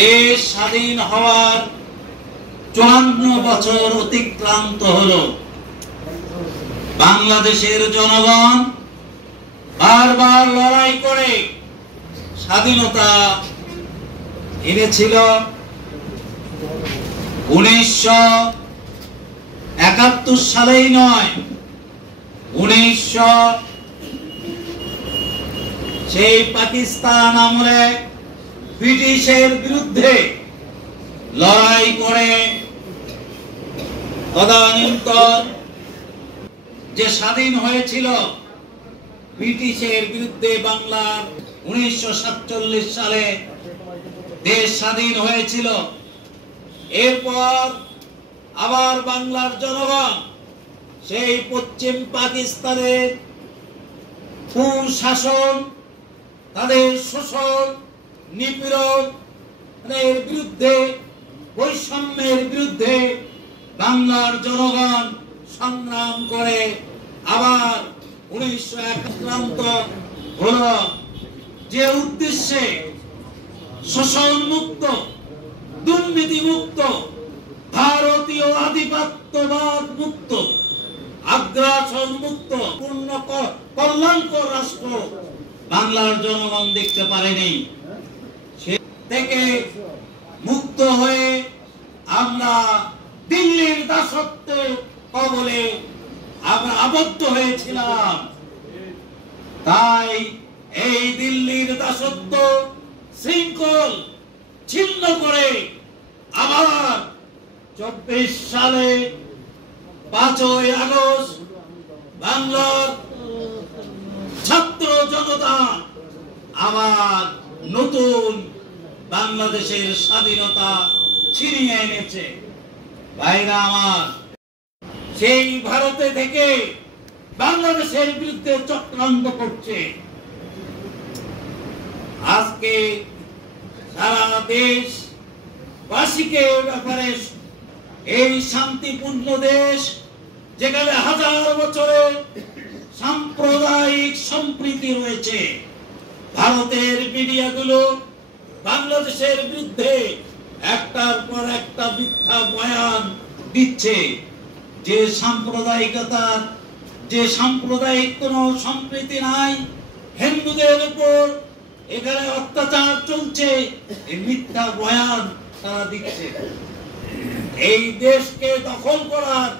দেশ স্বাধীন হওয়ার 54 বছর অতিক্রান্ত হলো। বাংলাদেশের জনগণ বারবার লড়াই করে স্বাধীনতা এনেছিল। 1971 সালেই নয়, 1900 সেই পাকিস্তান আমলে ব্রিটিশের বিরুদ্ধে লড়াই করে তদানীন্তন যে স্বাধীন হয়েছিল ব্রিটিশের বিরুদ্ধে বাংলার 1947 সালে দেশ স্বাধীন হয়েছিল। এরপর আবার বাংলার জনগণ সেই পশ্চিম পাকিস্তানের কুশাসন, তাদের শোষণ, নিপীড়নের বিরুদ্ধে, বৈষম্যের বিরুদ্ধে বাংলার জনগণ সংগ্রাম করে আবার 1971 হলো। যে উদ্দেশ্যে শোষণ মুক্ত, দুর্নীতি মুক্ত, ভারতীয় আধিপত্যবাদ মুক্ত, আগ্রাসন মুক্ত পূর্ণ কল্যাণকর রাষ্ট্র বাংলার জনগণ দেখতে পারেনি। সে থেকে মুক্ত হয়ে আমরা দিল্লির দাসত্বের কবলে আমরা আবদ্ধ হয়েছিলাম। তাই এই দিল্লির দাসত্ব শৃঙ্খল ছিন্ন করে আবার 24 সালে 5ই আগস্ট বাংলার ছাত্র জনতা আবার নতুন বাংলাদেশের স্বাধীনতা ছিনিয়ে এনেছে। ভাইরা আমার, সেই ভারতে থেকে বাংলাদেশের বিরুদ্ধে চক্রান্ত করছে। আজকে সারা দেশ বাসীকে ব্যাপারে এই শান্তিপূর্ণ দেশ, যেখানে হাজার বছরের সাম্প্রদায়িক সম্প্রীতি রয়েছে, ভারতের মিডিয়াগুলো বাংলাদেশের বিরুদ্ধে একটার পর একটা মিথ্যা বয়ান দিচ্ছে। যে সাম্প্রদায়িকতার, যে সাম্প্রদায়িক কোন সম্প্রীতি নাই, হিন্দুদের উপর এখানে অত্যাচার চলছে, এই মিথ্যা বয়ান তারা দিচ্ছে। এই দেশকে দখল করার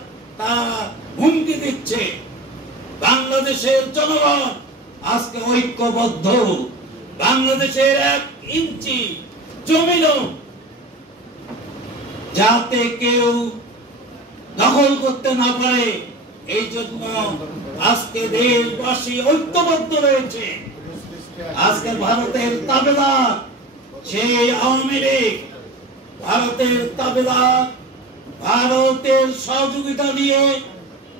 তারা হুমকি দিচ্ছে। বাংলাদেশের জনগণ আজকে ঐক্যবদ্ধ। বাংলাদেশের 1 ইঞ্চি জমিনও যাতে কেউ দখল করতে না পারে, এই জন্য আজকে দেশবাসী ঐক্যবদ্ধ রয়েছে। আজকে ভারতের তাবেদার সেই আওয়ামী লীগ, ভারতের তাবেদার, ভারতের সহযোগিতা নিয়ে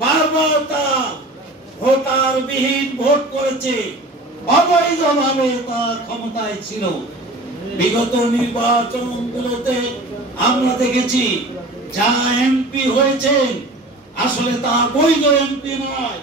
বারবার তারা ভোটার বিহীন ভোট করেছে, অবৈধভাবে তারা ক্ষমতায় ছিল। বিগত নির্বাচনগুলোতে আমরা দেখেছি যা এমপি হয়েছে আসলে তা বৈধ এমপি নয়।